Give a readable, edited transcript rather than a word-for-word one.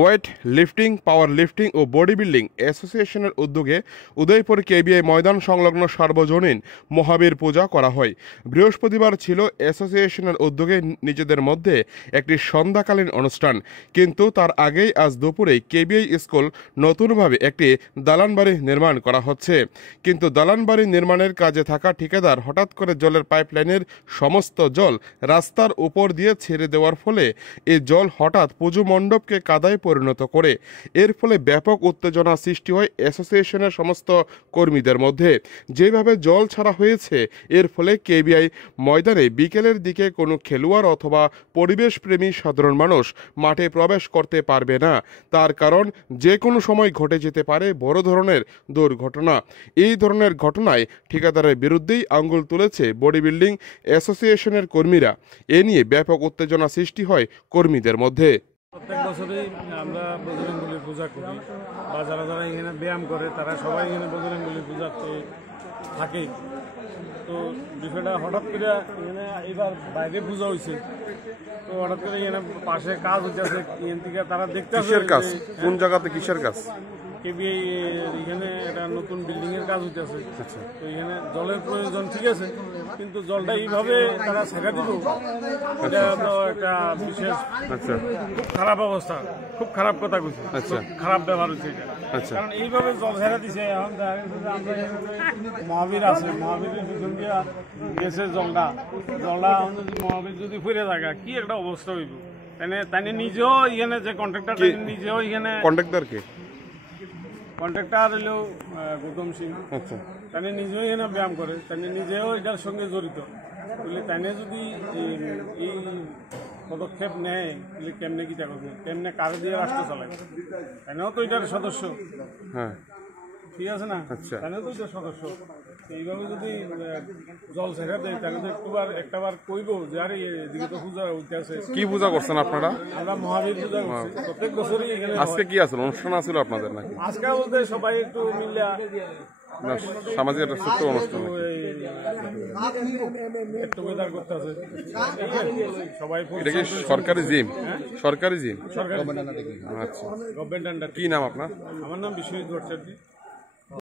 Weight lifting, পাওয়ার lifting ও body building অ্যাসোসিয়েশনের উদ্যোগে Udaipur KBI ময়দান সংলগ্ন সার্বজনীন মহাবীর পূজা করা হয়। বৃহস্পতিবার ছিল অ্যাসোসিয়েশনের উদ্যোগে নিজেদের মধ্যে একটি সন্ধ্যাকালীন অনুষ্ঠান, কিন্তু তার আগেই আজ দুপুরে কেবিআই স্কুল নতুনভাবে একটি দালান বাড়ি নির্মাণ করা হচ্ছে। কিন্তু দালান বাড়ি নির্মাণের কাজে থাকা ঠিকাদার হঠাৎ করে জলের পাইপলাইনের সমস্ত জল রাস্তার উপর দিয়ে ছেড়ে দেওয়ার ফলে এই জল হঠাৎ পুজো মণ্ডপকে কাদায় পরিণত করে। এর ফলে ব্যাপক উত্তেজনা সৃষ্টি হয় অ্যাসোসিয়েশনের সমস্ত কর্মীদের মধ্যে। যেভাবে জল ছাড়া হয়েছে, এর ফলে কেবিআই ময়দানে বিকেলের দিকে কোনো খেলোয়াড় অথবা পরিবেশপ্রেমী সাধারণ মানুষ মাঠে প্রবেশ করতে পারবে না। তার কারণ যে কোনো সময় ঘটে যেতে পারে বড় ধরনের দুর্ঘটনা। এই ধরনের ঘটনায় ঠিকাদারের বিরুদ্ধেই আঙ্গুল তুলেছে বডি বিল্ডিং অ্যাসোসিয়েশনের কর্মীরা। এ নিয়ে ব্যাপক উত্তেজনা সৃষ্টি হয় কর্মীদের মধ্যে। প্রত্যেক বছরই আমরা বজরংবলীর পূজা করি, বা যারা যারা এখানে ব্যায়াম করে তারা সবাই এখানে বজরংবলীর পূজাতে থাকে। তো বিষয়টা হঠাৎ করে এখানে এবার বাইরে পূজা হয়েছে, তো হঠাৎ করে এখানে পাশে কাজ হচ্ছে, এখান থেকে তারা দেখতে কোন জায়গাতে কিসের কাজ? কেবিআই এখানে একটা নতুন বিল্ডিং এর কাজ হইতেছে। তো এখানে জলের প্রয়োজন, ঠিক আছে, কিন্তু জলটা এইভাবে তারা ছেড়ে দিল, এটা একটা বিশেষ খুব খারাপ অবস্থা, খুব খারাপ কথা কইছে, খারাপ ব্যবহার হচ্ছে এটা। কারণ এইভাবে জল ছেড়ে দিছে, এখন আমরা মহাবীর আছে, মহাবীরের পিছন দিয়া গেছে জলটা মহাবীর যদি ফিরে থাকা কি একটা অবস্থা হইব। তাই নিজেও এখানে যে কন্ট্রাক্টর, নিজেও এখানে কন্ট্রাক্টর হলেও গৌতম সিং, তাই নিজেও এখানে ব্যায়াম করে, তাই নিজেও এটার সঙ্গে জড়িত। বলে তাই যদি এই পদক্ষেপ নেয়, কেমনে কি করবে, কেমনে কারে দিয়ে রাষ্ট্র চালায়, তাইও তো এটার সদস্য, ঠিক আছে না, তাইও তো এটার সদস্য। এইভাবে যদি জল ছেড়ে দেয়, তাহলে তো একটাবার কইব যে আরে এদিকে তো পূজা হইতে আছে। কি পূজা করছেন আপনারা? আমরা মহাবীর পূজা করছি প্রত্যেক বছরই এখানে। আজকে কি আছে অনুষ্ঠান আছিল আপনাদের নাকি? আজকে বলতে সবাই একটু মিলে সামাজিক একটা ছোট্ট অনুষ্ঠান, সবাই। এটা কি সরকারি জিম? সরকারি জিম, সরকারি আচ্ছা। Government under. কি নাম আপনার? আমার নাম বিশ্বজিৎ ভট্টাচার্য।